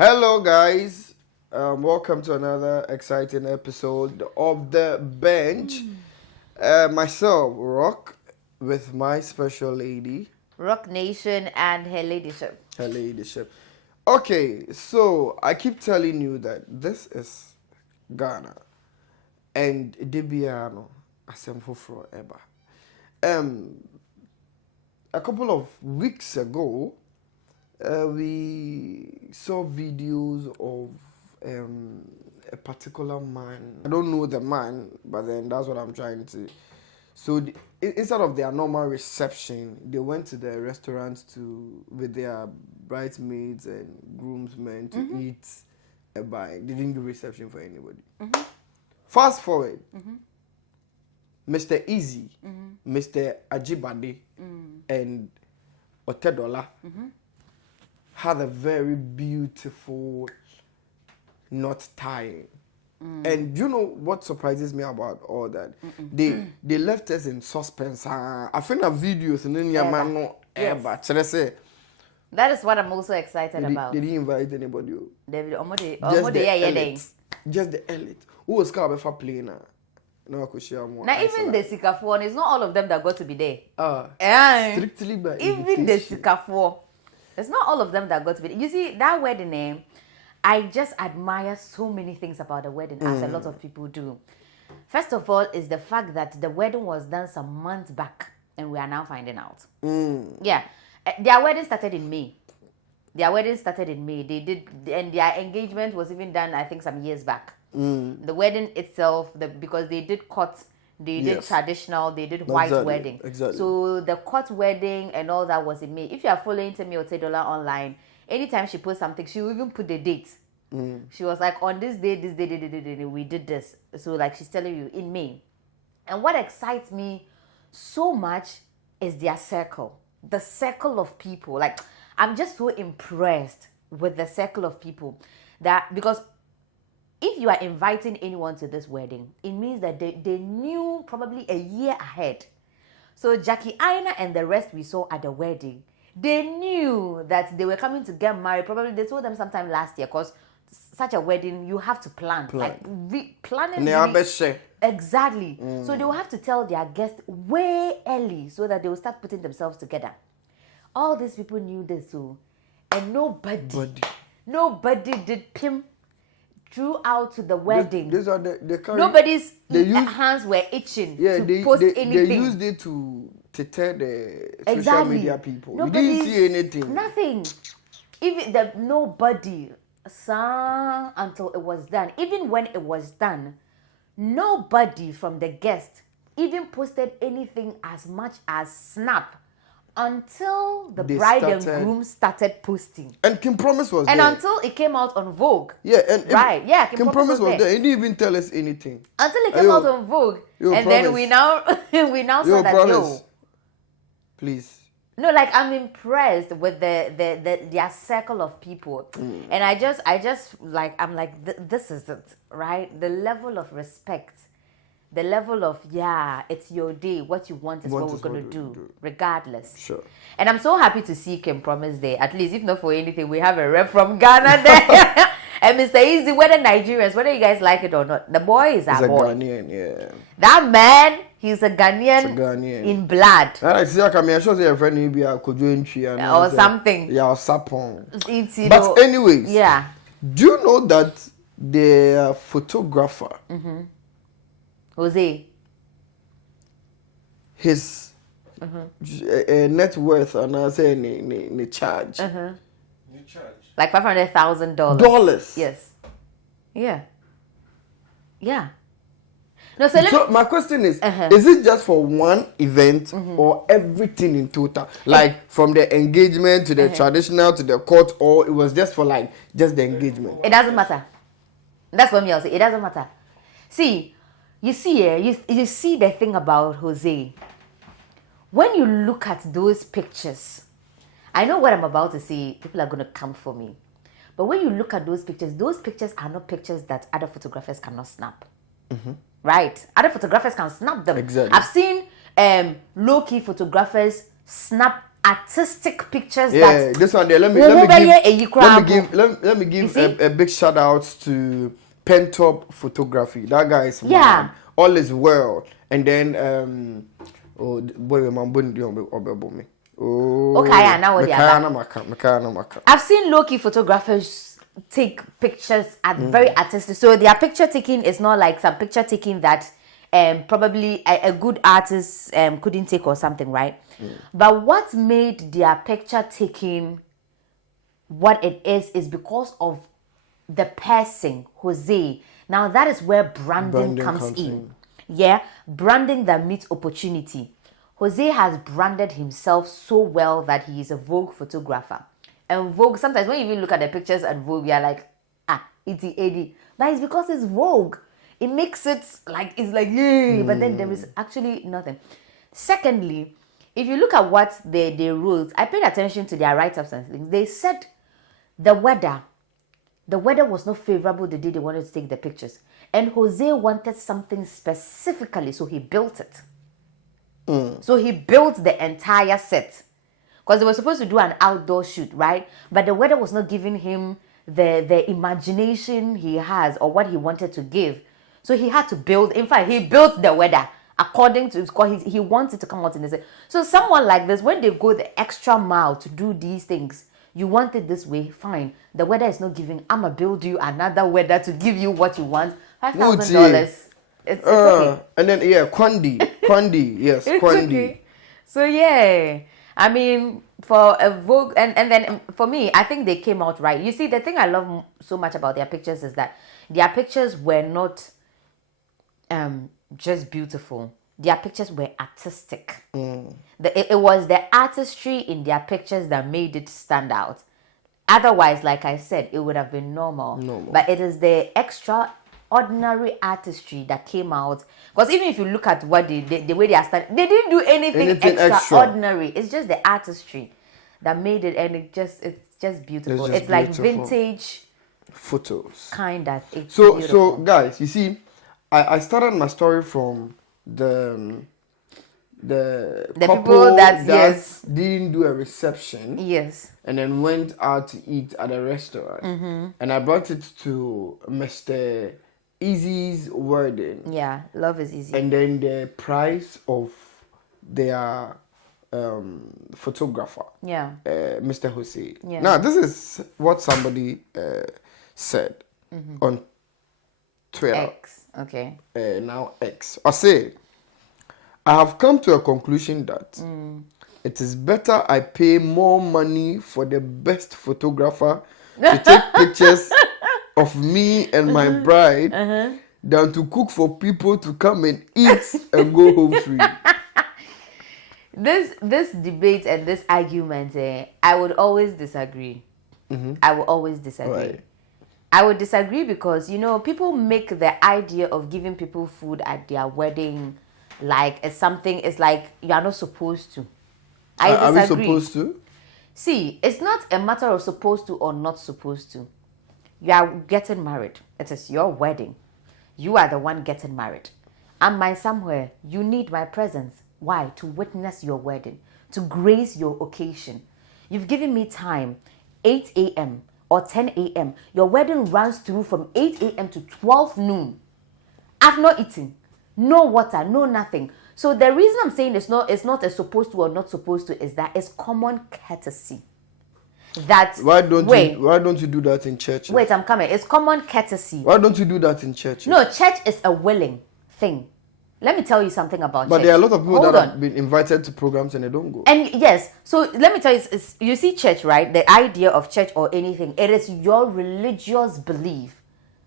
Hello, guys. Welcome to another exciting episode of The Bench. Myself, Rock, with my special lady, Rock Nation and her ladyship. Her ladyship. Okay, so I keep telling you that this is Ghana and Debiano Asemfo forever. A couple of weeks ago, we saw videos of a particular man. I don't know the man, but then that's what I'm trying to. So instead of their normal reception, they went to the restaurant with their bridesmaids and groomsmen to eat a bite. They didn't do reception for anybody. Fast forward, Mr. Easy, Mr. Ajibade, and Otedola had a very beautiful knot tying. And you know what surprises me about all that? They left us in suspense. I found videos and then your man no ever. Should I say? That is what I'm also excited about. Did he invite anybody? Just the elite. Who was coming for playing now? No, I could share more. Now even the Sikafor, it's not all of them that got to be there. Strictly by even the Sikafor, it's not all of them that got to be there. You see that wedding name. I just admire so many things about the wedding, as a lot of people do. First of all, is the fact that the wedding was done some months back, and we are now finding out. Yeah, their wedding started in May. They did, and their engagement was even done, I think, some years back. The wedding itself, because they did court, they did traditional, they did white wedding. Exactly. So the court wedding and all that was in May. If you are following Temi Otedola online, anytime she posts something, she will even put the date. She was like, on this day, we did this. So like she's telling you in May. And what excites me so much is their circle. The circle of people. Like, I'm just so impressed with the circle of people. That because if you are inviting anyone to this wedding, it means that they knew probably a year ahead. So Jackie Aina and the rest we saw at the wedding, they knew that they were coming to get married. Probably they told them sometime last year, because such a wedding, you have to plan. Like, planning. Exactly. So they will have to tell their guests way early so that they will start putting themselves together. All these people knew this, and nobody did pim throughout to the wedding. These are Nobody's hands were itching to post anything. They used it to tell the social media people. You didn't see anything. Nothing. Even nobody saw until it was done. Even when it was done, nobody from the guests even posted anything as much as snap until the bride and groom started posting. And Kim Promise was there. And until it came out on Vogue. Yeah, Kim Promise was there. He didn't even tell us anything. Until it came out on Vogue. And then we now saw that, please. No, like, I'm impressed with their circle of people. And I just I'm like, this is it, right? The level of respect. The level of, it's your day. What you want is what we're going to do, regardless. Sure. And I'm so happy to see Kim Promise there. At least, if not for anything, we have a rep from Ghana there. And Mr. Easy, whether Nigerians, whether you guys like it or not, the boy is our boy. He's a Ghanaian, yeah. That man, he's a Ghanaian in blood. I see, I'm sure your friend will be a or something. Yeah, or Sapong. But anyways, do you know that the photographer, Jose, his net worth, and I say in charge. Like $500,000. Dollars. Yes. Yeah. No, so my question is it just for one event or everything in total? Like from the engagement to the traditional to the court, or it was just for just the engagement? It doesn't matter. That's what I'll say. It doesn't matter. See, you see, you see the thing about Jose. When you look at those pictures, I know what I'm about to say. People are going to come for me. But when you look at those pictures are not pictures that other photographers cannot snap. Right? Other photographers can snap them. Exactly. I've seen low-key photographers snap artistic pictures. Yeah, that this one there. Let me give a big shout out to Pentop Photography. That guy is mad. All is well. And then oh boy, my body me. Oh, okay, now what they are. I've seen low-key photographers take pictures at very artistic. So their picture taking is not like some picture taking that probably a good artist couldn't take or something, right? But what made their picture taking what it is because of the person, Jose. Now that is where branding comes in. Yeah, branding that meets opportunity. Jose has branded himself so well that he is a Vogue photographer. And Vogue, sometimes when you even look at the pictures at Vogue, you're like, it's the 80. But it's because it's Vogue. It makes it like, it's like, yay. But then there is actually nothing. Secondly, if you look at what they wrote, I paid attention to their write-ups and things. They said the weather was not favorable the day they wanted to take the pictures. And Jose wanted something specifically, so he built it. So he built the entire set. Because they were supposed to do an outdoor shoot, right? But the weather was not giving him the imagination he has or what he wanted to give. So he had to build. In fact, he built the weather according to because he wants it to come out in the set. So someone like this, when they go the extra mile to do these things, you want it this way, fine. The weather is not giving. I'ma build you another weather to give you what you want. $5,000. It's okay. And then Kwandi, yes, it's Kwandi. Okay. So yeah, I mean, for a Vogue, and then for me, I think they came out right. You see, the thing I love so much about their pictures is that their pictures were not just beautiful. Their pictures were artistic. It was the artistry in their pictures that made it stand out. Otherwise, like I said, it would have been normal. But it is the extraordinary artistry that came out. Because even if you look at what the way they are standing, they didn't do anything extraordinary. Extra. It's just the artistry that made it, and it's just beautiful. It's like vintage photos. Kinda. So guys, you see, I started my story from the couple people that didn't do a reception. Yes. And then went out to eat at a restaurant. And I brought it to Mr. Easy's wedding. Yeah, love is easy. And then the price of their photographer. Yeah. Mr. Jose. Yeah. Now, this is what somebody said on Twitter. X. Okay. Now X. I say, I have come to a conclusion that it is better I pay more money for the best photographer to take pictures of me and my bride than to cook for people to come and eat and go home free. This debate and this argument, I would always disagree. I will always disagree. Right. I would disagree because, people make the idea of giving people food at their wedding like it's something, it's like you are not supposed to. I disagree. Are we supposed to? See, it's not a matter of supposed to or not supposed to. You are getting married. It is your wedding. You are the one getting married. Am I somewhere? You need my presence. Why? To witness your wedding, to grace your occasion. You've given me time, 8 a.m. or 10 a.m. Your wedding runs through from 8 a.m. to 12 noon. I've not eaten. No water, no nothing. So the reason I'm saying it's not a supposed to or not supposed to is that it's common courtesy. That why don't you do that in church? Wait, I'm coming. It's common courtesy. Why don't you do that in church? No, church is a willing thing. Let me tell you something about church. But there are a lot of people that have been invited to programs and they don't go. And yes, so let me tell you, you see church, right? The idea of church or anything, it is your religious belief,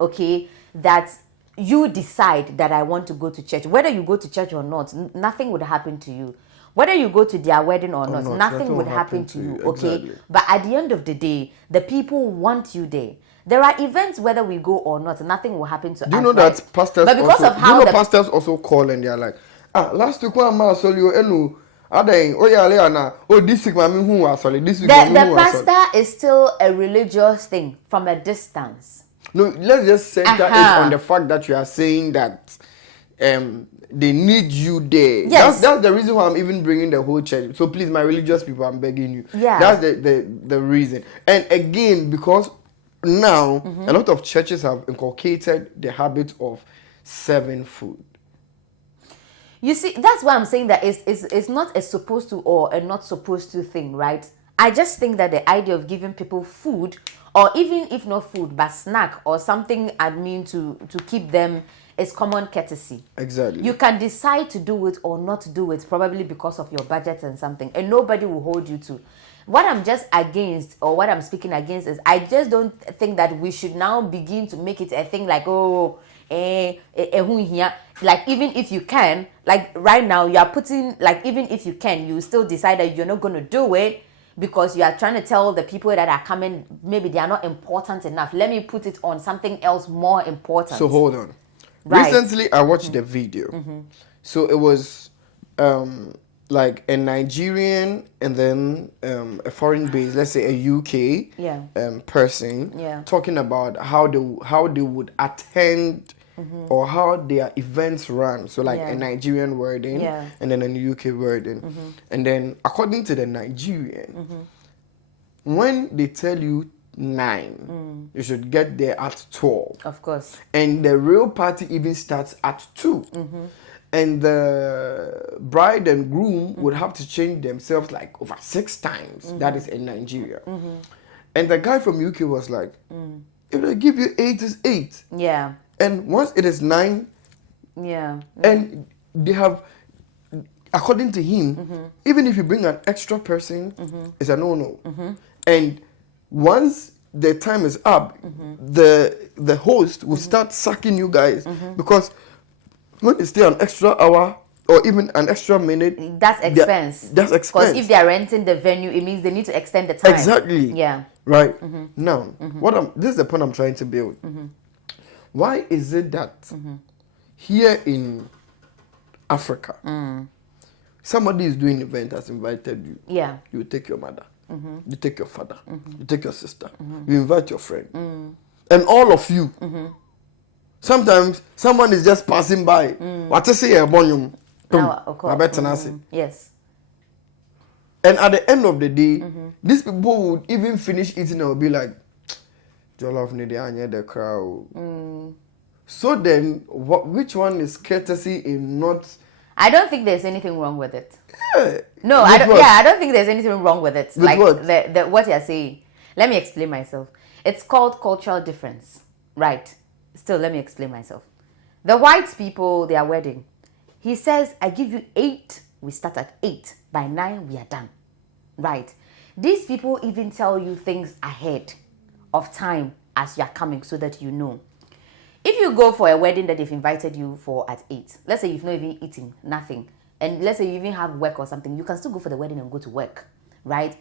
okay, that you decide that I want to go to church. Whether you go to church or not, nothing would happen to you. Whether you go to their wedding or not, nothing would happen to you, okay? Exactly. But at the end of the day, the people want you there. There are events, whether we go or not, nothing will happen to us. Do you know that pastors but because also, of how pastors also call and they're like, last week one man saw you, this week who was sorry, this week the pastor is still a religious thing from a distance. No, let's just center it on the fact that you are saying that they need you there. Yes. That's the reason why I'm even bringing the whole church. So please, my religious people, I'm begging you. Yeah. That's the reason. And again, because now a lot of churches have inculcated the habit of serving food. You see, that's why I'm saying that it's not a supposed to or a not supposed to thing, right? I just think that the idea of giving people food, or even if not food, but snack or something admin to keep them, is common courtesy. Exactly. You can decide to do it or not do it, probably because of your budget and something, and nobody will hold you to. What I'm just against, or what I'm speaking against, is I just don't think that we should now begin to make it a thing like, like even if you can, like right now you are putting, like even if you can, you still decide that you're not going to do it because you are trying to tell the people that are coming, maybe they are not important enough. Let me put it on something else more important. So hold on. Right. Recently, I watched the video. So it was like a Nigerian and then a foreign base, let's say a UK person, talking about how they would attend or how their events run. So like a Nigerian wedding and then a UK wedding. And then according to the Nigerian, when they tell you 9, you should get there at 12. Of course. And the real party even starts at 2. And the bride and groom would have to change themselves like over 6 times. That is in Nigeria. And the guy from UK was like, if they give you 8, is 8. Yeah. And once it is 9, and they have, according to him, even if you bring an extra person, it's a no-no. And once the time is up, the host will start sacking you guys because when you stay an extra hour or even an extra minute, that's expense. That's expense. Because if they are renting the venue, it means they need to extend the time. Exactly. Yeah. Right. Now, this is the point I'm trying to build. Why is it that here in Africa, somebody is doing an event, has invited you. Yeah. You take your mother. You take your father. You take your sister. You invite your friend. And all of you. Sometimes someone is just passing by. What to say? Yes. And at the end of the day, these people would even finish eating and will be like, Jollof need the crowd. So then, which one is courtesy in not? I don't think there's anything wrong with it. Yeah. No, I don't. What? Yeah, I don't think there's anything wrong with it. With like what? What you're saying. Let me explain myself. It's called cultural difference, right? Still, let me explain myself. The white people, their wedding. He says, I give you 8. We start at 8. By 9, we are done. Right? These people even tell you things ahead of time as you are coming so that you know. If you go for a wedding that they've invited you for at 8, let's say you've not even eaten, nothing, and let's say you even have work or something, you can still go for the wedding and go to work, right?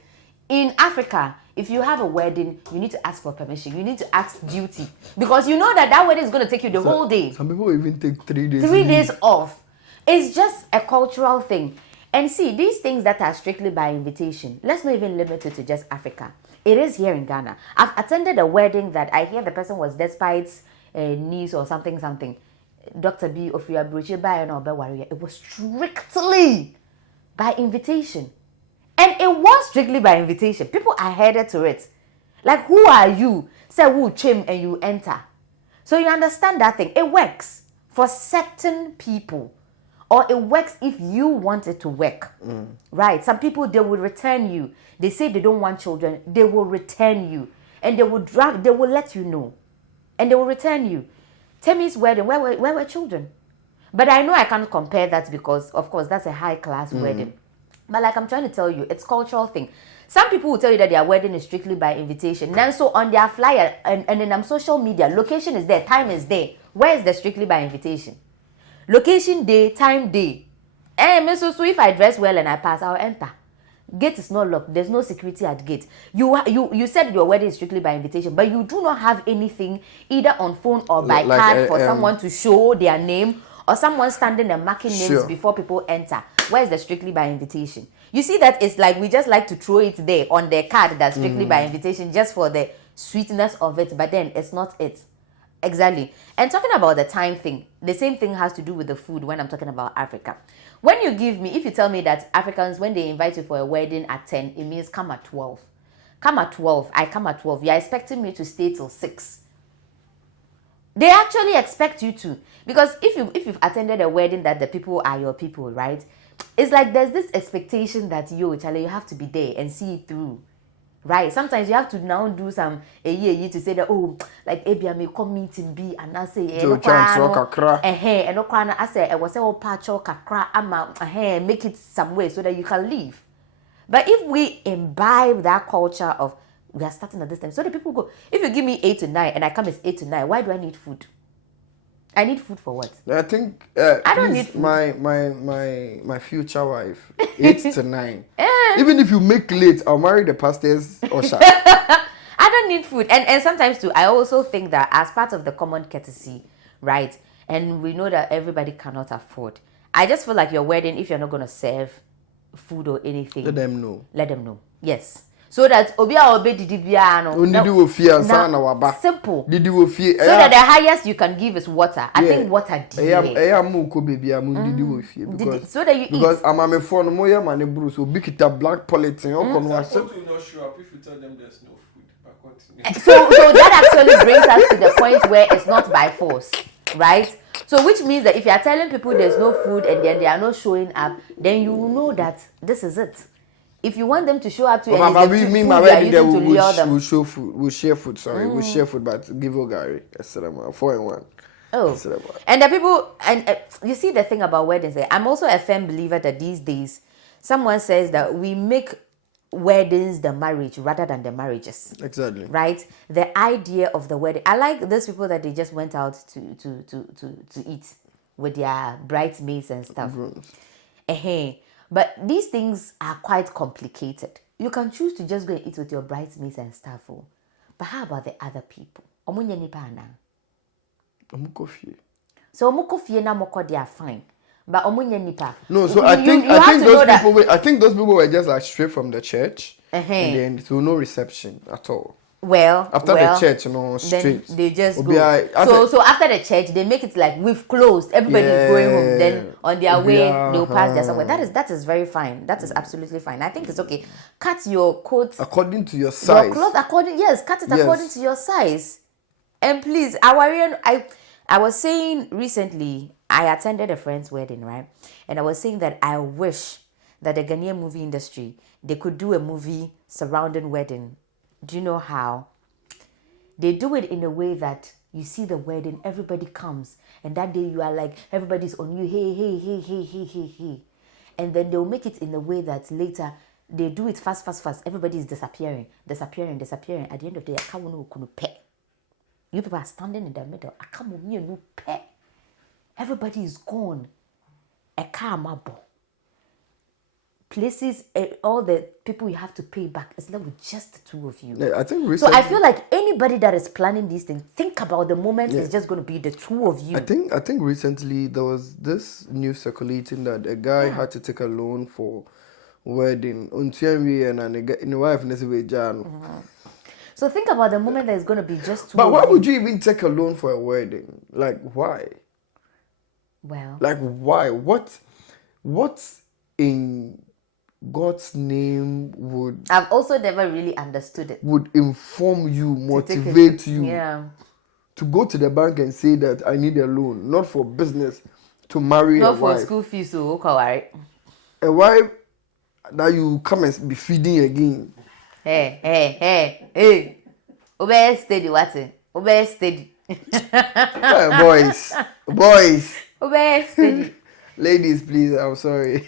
In Africa, if you have a wedding, you need to ask for permission. You need to ask duty because you know that wedding is going to take you the whole day. Some people even take 3 days. 3 days off. It's just a cultural thing. And see, these things that are strictly by invitation, let's not even limit it to just Africa. It is here in Ghana. I've attended a wedding that I hear the person was despite niece or something. Dr. B. Ofria Bruce by and Warrior. It was strictly by invitation. And it was strictly by invitation. People are headed to it. Like, who are you? Say, who chim and you enter. So you understand that thing. It works for certain people. Or it works if you want it to work. Right? Some people, they will return you. They say they don't want children. They will return you. And they will let you know. And they will return you. Temi's wedding, where were children? But I know I can't compare that because, of course, that's a high-class wedding. But like I'm trying to tell you, it's cultural thing. Some people will tell you that their wedding is strictly by invitation. Then so on their flyer and in social media, location is there, time is there. Where is the strictly by invitation? Location day, time day. So if I dress well and I pass, I'll enter. Gate is not locked. There's no security at gate. You said your wedding is strictly by invitation, but you do not have anything either on phone or by card for someone to show their name or someone standing and marking names before people enter. Where's the strictly by invitation? You see that it's like we just like to throw it there on the card that's strictly by invitation just for the sweetness of it, but then it's not it. Exactly. And talking about the time thing, the same thing has to do with the food when I'm talking about Africa. When you give me, if you tell me that Africans, when they invite you for a wedding at 10, it means come at 12. Come at 12. I come at 12. You're expecting me to stay till 6. They actually expect you to. Because if you've attended a wedding that the people are your people, right? It's like there's this expectation that you have to be there and see it through. Right, sometimes you have to now do some a year to say that, oh, like Abia may come meeting be and I say and I say I was say patch or kakra ama make it some way so that you can leave. But if we imbibe that culture of we are starting at this time, so the people go, if you give me 8 to 9 and I come as 8 to 9, why do I need food? I need food for what? I think I don't need food. My future wife 8 to 9. Even if you make late, I'll marry the pastors or shop. I don't need food, and sometimes too. I also think that as part of the common courtesy, right? And we know that everybody cannot afford. I just feel like your wedding, if you're not gonna serve food or anything, Let them know. Let them know. Yes. So that obia obe didi bia no. Simple. So that the highest you can give is water. I think water. So that you eat. Because I'm a phone moya man Bruce so big black politin or not show up if you tell them there's no food. But continue. So that actually brings us to the point where it's not by force, right? So which means that if you are telling people there's no food and then they are not showing up, then you will know that this is it. If you want them to show up to you, we'll show food. We'll share food. Sorry, we'll share food, but give Gary 4-in-1. Oh, and the people, and you see the thing about weddings. I'm also a firm believer that these days, someone says that we make weddings the marriage rather than the marriages. Exactly. Right. The idea of the wedding. I like those people that they just went out to eat with their bridesmaids and stuff. But these things are quite complicated. You can choose to just go and eat with your bridesmaids and stuff. But how about the other people? So they are fine. But no, so I think those people were just like straight from the church. And then so no reception at all. After the church, straight. They just go. So after the church, they make it like we've closed. Everybody is going home. Then on their way, they'll pass there somewhere. That is very fine. That is absolutely fine. I think it's okay. Cut your coat according to your size. Your clothes according according to your size. And please, I was saying recently, I attended a friend's wedding, right? And I was saying that I wish that the Ghanaian movie industry, they could do a movie surrounding wedding. Do you know how? They do it in a way that you see the wedding, everybody comes, and that day you are like, everybody's on you, hey. And then they'll make it in a way that later they do it fast. Everybody is disappearing. At the end of the day, I can't know who pay. You people are standing in the middle. I can't no pay. Everybody is gone. A car mabo. Places, all the people you have to pay back, it's left with just the two of you. Yeah, I think recently, so I feel like anybody that is planning these things, think about the moment it's just going to be the two of you. I think recently there was this news circulating that a guy had to take a loan for wedding. So think about the moment that is going to be just two But of why you. would you even take a loan for a wedding? Like, why? Well. Like, why? What's in God's name would... I've also never really understood it. Would inform you, motivate you to go to the bank and say that I need a loan, not for business, to marry a wife. Not for school fees, so okay. A wife that you come and be feeding again. Hey. Obey steady, what's it? Obey steady. Boys. Obey steady. Ladies, please, I'm sorry.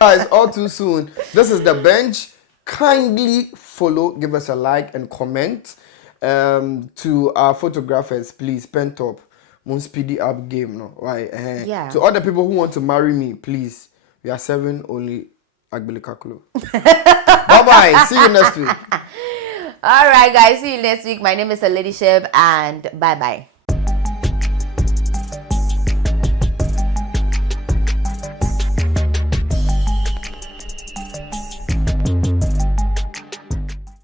Guys, all too soon. This is The Bench. Kindly follow, give us a like and comment. To our photographers, please, pen top. Mon speedy up game, no? Right? Yeah. To other people who want to marry me, please, we are serving only Agbilikakulo. Bye-bye. See you next week. All right, guys. See you next week. My name is Ladyship, and bye-bye.